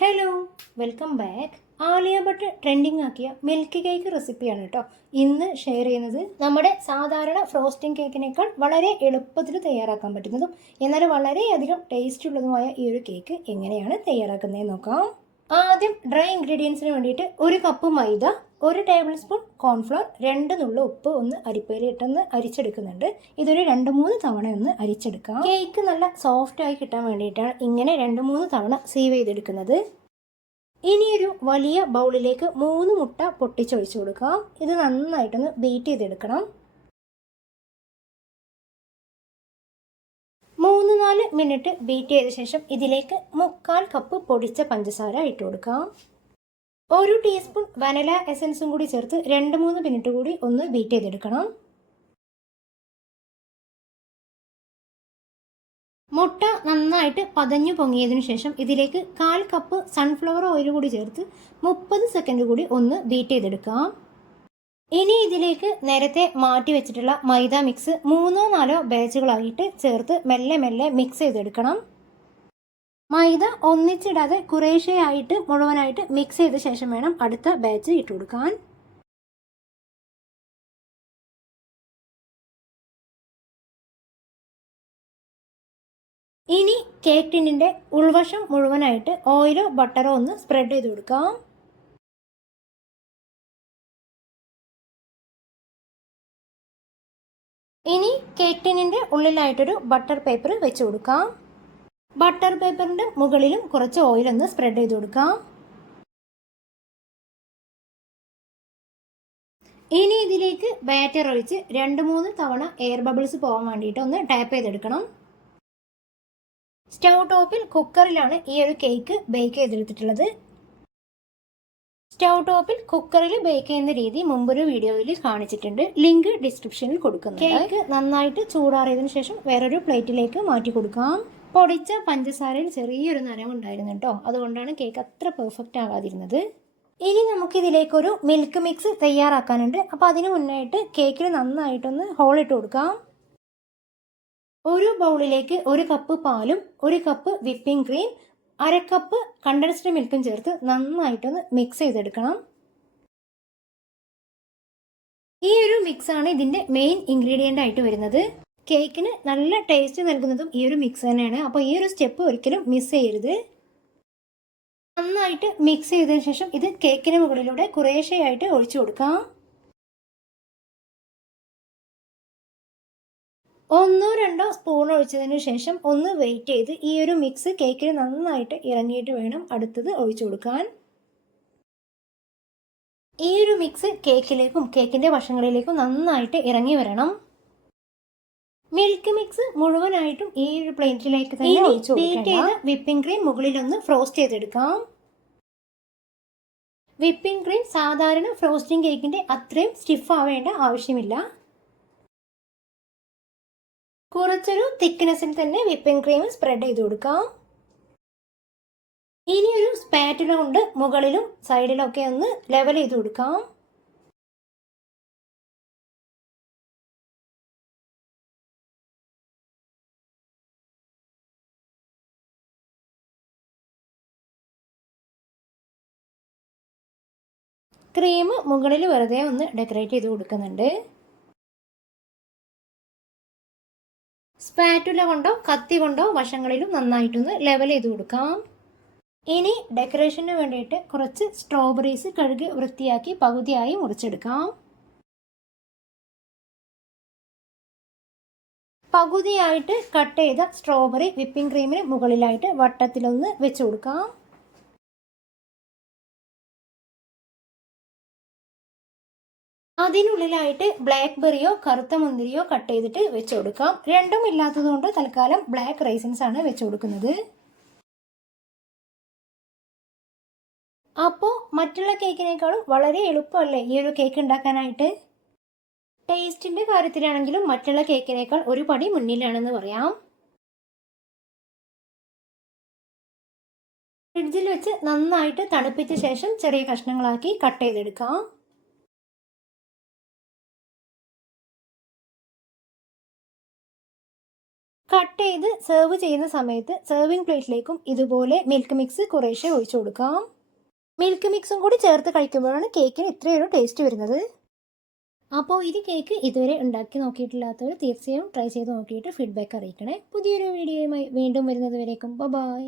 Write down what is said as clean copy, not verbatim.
Hello, welcome back. Alia Bhatt trending ആക്കിയ milk cake റെസിപ്പിയാണ് കേട്ടോ ഇന്ന് ഷെയർ ചെയ്യുന്നത്. നമ്മുടെ സാധാരണ ഫ്രോസ്റ്റിംഗ് കേക്കിനേക്കാൾ വളരെ എളുപ്പത്തിൽ തയ്യാറാക്കാൻ പറ്റുന്നതും എന്നാൽ വളരെയധികം ടേസ്റ്റ് ഉള്ളതുമായ ഈ ഒരു കേക്ക് എങ്ങനെയാണ് തയ്യാറാക്കുന്നതെന്ന് നോക്കാം. ആദ്യം ഡ്രൈ ഇൻഗ്രീഡിയൻസിന് വേണ്ടിയിട്ട് 1 കപ്പ് മൈദ, 1 ടേബിൾ സ്പൂൺ കോൺഫ്ലോർ, 2 നുള്ള ഉപ്പ് ഒന്ന് അരിപ്പയിലിട്ടൊന്ന് അരിച്ചെടുക്കുന്നുണ്ട്. ഇതൊരു 2-3 തവണ ഒന്ന് അരിച്ചെടുക്കാം. കേക്ക് നല്ല സോഫ്റ്റ് ആയി കിട്ടാൻ വേണ്ടിയിട്ടാണ് ഇങ്ങനെ 2-3 തവണ സീവ് ചെയ്തെടുക്കുന്നത്. ഇനിയൊരു വലിയ ബൗളിലേക്ക് 3 മുട്ട പൊട്ടിച്ചൊഴിച്ചു കൊടുക്കാം. ഇത് നന്നായിട്ടൊന്ന് ബീറ്റ് ചെയ്തെടുക്കണം. 3-4 മിനിറ്റ് ബീറ്റ് ചെയ്ത ശേഷം ഇതിലേക്ക് 1/4 കപ്പ് പൊടിച്ച പഞ്ചസാര ഇട്ട് കൊടുക്കാം. 1 ടീസ്പൂൺ വനില എസൻസും കൂടി ചേർത്ത് 2-3 മിനിറ്റ് കൂടി ഒന്ന് ബീറ്റ് ചെയ്തെടുക്കണം. മുട്ട നന്നായിട്ട് പതഞ്ഞു പൊങ്ങിയതിനു ശേഷം ഇതിലേക്ക് 1/4 കപ്പ് സൺഫ്ലവർ ഓയിൽ കൂടി ചേർത്ത് 30 സെക്കൻഡ് കൂടി ഒന്ന് ബീറ്റ് ചെയ്തെടുക്കാം. ഇനി ഇതിലേക്ക് നേരത്തെ മാറ്റി വെച്ചിട്ടുള്ള മൈദ മിക്സ് 3-4 ബാച്ചുകളായിട്ട് ചേർത്ത് മെല്ലെ മെല്ലെ മിക്സ് ചെയ്തെടുക്കണം. മൈദ ഒന്നിച്ചിടാതെ കുറേശ്ശെയായിട്ട് മുഴുവനായിട്ട് മിക്സ് ചെയ്ത ശേഷം വേണം അടുത്ത ബാച്ച് ഇട്ട് കൊടുക്കാൻ. ഇനി കേക്ക് ടിന്നിൻ്റെ ഉൾവശം മുഴുവനായിട്ട് ഓയിലോ ബട്ടറോ ഒന്ന് സ്പ്രെഡ് ചെയ്ത് കൊടുക്കാം. ഇനി കേക്ക് ടിന്നിൻ്റെ ഉള്ളിലായിട്ടൊരു ബട്ടർ പേപ്പർ വെച്ച് കൊടുക്കാം. ബട്ടർ പേപ്പറിൻ്റെ മുകളിലും കുറച്ച് ഓയിലൊന്ന് സ്പ്രെഡ് ചെയ്ത് കൊടുക്കാം. ഇനി ഇതിലേക്ക് ബാറ്റർ ഒഴിച്ച് 2-3 തവണ എയർ ബബിൾസ് പോകാൻ വേണ്ടിയിട്ട് ഒന്ന് ടാപ്പ് ചെയ്തെടുക്കണം. സ്റ്റൗ ടോപ്പിൽ കുക്കറിലാണ് ഈ ഒരു കേക്ക് ബേക്ക് ചെയ്തെടുത്തിട്ടുള്ളത്. സ്റ്റൗ ടോപ്പിൽ കുക്കറിൽ ബേക്ക് ചെയ്യുന്ന രീതി മുമ്പൊരു വീഡിയോയിൽ കാണിച്ചിട്ടുണ്ട്. ലിങ്ക് ഡിസ്ക്രിപ്ഷനിൽ കൊടുക്കുന്നു. കേക്ക് നന്നായിട്ട് ചൂടാറിയതിനു ശേഷം വേറൊരു പ്ലേറ്റിലേക്ക് മാറ്റി കൊടുക്കാം. പൊടിച്ച പഞ്ചസാരയിൽ ചെറിയൊരു നനവുണ്ടായിരുന്നു കേട്ടോ, അതുകൊണ്ടാണ് കേക്ക് അത്ര പെർഫെക്റ്റ് ആകാതിരുന്നത്. ഇനി നമുക്കിതിലേക്കൊരു മിൽക്ക് മിക്സ് തയ്യാറാക്കാനുണ്ട്. അപ്പോൾ അതിന് മുന്നായിട്ട് കേക്കിൽ നന്നായിട്ടൊന്ന് ഹോൾ ഇട്ട് കൊടുക്കാം. ഒരു ബൗളിലേക്ക് 1 കപ്പ് പാലും 1 cup whipping cream, 1/2 cup condensed മിൽക്കും ചേർത്ത് നന്നായിട്ടൊന്ന് മിക്സ് ചെയ്തെടുക്കണം. ഈ ഒരു മിക്സാണ് ഇതിൻ്റെ മെയിൻ ഇൻഗ്രീഡിയൻ്റ് ആയിട്ട് വരുന്നത്. കേക്കിന് നല്ല ടേസ്റ്റ് നൽകുന്നതും ഈ ഒരു മിക്സ് തന്നെയാണ്. അപ്പോൾ ഈ ഒരു സ്റ്റെപ്പ് ഒരിക്കലും മിസ് ചെയ്യരുത്. നന്നായിട്ട് മിക്സ് ചെയ്തതിന് ശേഷം ഇത് കേക്കിന് മുകളിലൂടെ കുറേശ്ശെയായിട്ട് ഒഴിച്ചു കൊടുക്കാം. 1-2 സ്പൂൺ ഒഴിച്ചതിന് ശേഷം ഒന്ന് വെയിറ്റ് ചെയ്ത് ഈ ഒരു മിക്സ് കേക്കിൽ നന്നായിട്ട് ഇറങ്ങിയിട്ട് വേണം അടുത്തത് ഒഴിച്ചു കൊടുക്കാൻ. ഈ ഒരു മിക്സ് കേക്കിലേക്കും കേക്കിൻ്റെ വശങ്ങളിലേക്കും നന്നായിട്ട് ഇറങ്ങി വരണം. മിൽക്ക് മിക്സ് മുഴുവനായിട്ടും ഈ ഒരു പ്ലേറ്റിലേക്ക് തന്നെ ഒഴിച്ചു കൊടുക്കുക. വിപ്പിംഗ് ക്രീം മുകളിലൊന്ന് ഫ്രോസ്റ്റ് ചെയ്തെടുക്കാം. വിപ്പിംഗ് ക്രീം സാധാരണ ഫ്രോസ്റ്റിംഗ് കേക്കിൻ്റെ അത്രയും സ്റ്റിഫ് ആവേണ്ട ആവശ്യമില്ല. കുറച്ചൊരു തിക്നെസ്സിൽ തന്നെ വിപ്പിംഗ് ക്രീം സ്പ്രെഡ് ചെയ്ത് കൊടുക്കാം. ഇനി ഒരു സ്പാറ്റുല കൊണ്ട് മുകളിലും സൈഡിലൊക്കെ ഒന്ന് ലെവൽ ചെയ്ത് കൊടുക്കാം. ക്രീം മുകളിൽ വെറുതെ ഒന്ന് ഡെക്കറേറ്റ് ചെയ്ത് കൊടുക്കുന്നുണ്ട്. സ്പാറ്റുല കൊണ്ടോ കത്തി കൊണ്ടോ വശങ്ങളിലും നന്നായിട്ടൊന്ന് ലെവൽ ചെയ്ത് കൊടുക്കാം. ഇനി ഡെക്കറേഷന് വേണ്ടിയിട്ട് കുറച്ച് സ്ട്രോബെറീസ് കഴുകി വൃത്തിയാക്കി പകുതിയായി മുറിച്ചെടുക്കാം. പകുതിയായിട്ട് കട്ട് ചെയ്ത സ്ട്രോബെറി വിപ്പിംഗ് ക്രീമിന് മുകളിലായിട്ട് വട്ടത്തിലൊന്ന് വെച്ച് കൊടുക്കാം. അതിനുള്ളിലായിട്ട് ബ്ലാക്ക് ബെറിയോ കറുത്ത മുന്തിരിയോ കട്ട് ചെയ്തിട്ട് വെച്ച് കൊടുക്കാം. രണ്ടും ഇല്ലാത്തതുകൊണ്ട് തൽക്കാലം ബ്ലാക്ക് റൈസിൻസ് ആണ് വെച്ച് കൊടുക്കുന്നത്. അപ്പോൾ മറ്റുള്ള കേക്കിനേക്കാളും വളരെ എളുപ്പമല്ലേ ഈ ഒരു കേക്ക് ഉണ്ടാക്കാനായിട്ട്. ടേസ്റ്റിൻ്റെ കാര്യത്തിലാണെങ്കിലും മറ്റുള്ള കേക്കിനേക്കാൾ ഒരു പടി മുന്നിലാണെന്ന് പറയാം. ഫ്രിഡ്ജിൽ വെച്ച് നന്നായിട്ട് തണുപ്പിച്ച ശേഷം ചെറിയ കഷ്ണങ്ങളാക്കി കട്ട് ചെയ്തെടുക്കാം. കട്ട് ചെയ്ത് സെർവ് ചെയ്യുന്ന സമയത്ത് സെർവിങ് പ്ലേറ്റിലേക്കും ഇതുപോലെ മിൽക്ക് മിക്സ് കുറേശ്ശെ ഒഴിച്ചു കൊടുക്കാം. മിൽക്ക് മിക്സും കൂടി ചേർത്ത് കഴിക്കുമ്പോഴാണ് കേക്കിന് ഇത്രയൊരു ടേസ്റ്റ് വരുന്നത്. അപ്പോൾ ഈ കേക്ക് ഇതുവരെ ഉണ്ടാക്കി നോക്കിയിട്ടില്ലാത്തവർ തീർച്ചയായും ട്രൈ ചെയ്ത് നോക്കിയിട്ട് ഫീഡ്ബാക്ക് അറിയിക്കണേ. പുതിയൊരു വീഡിയോയുമായി വീണ്ടും വരുന്നത് വരേക്കും ബൈ.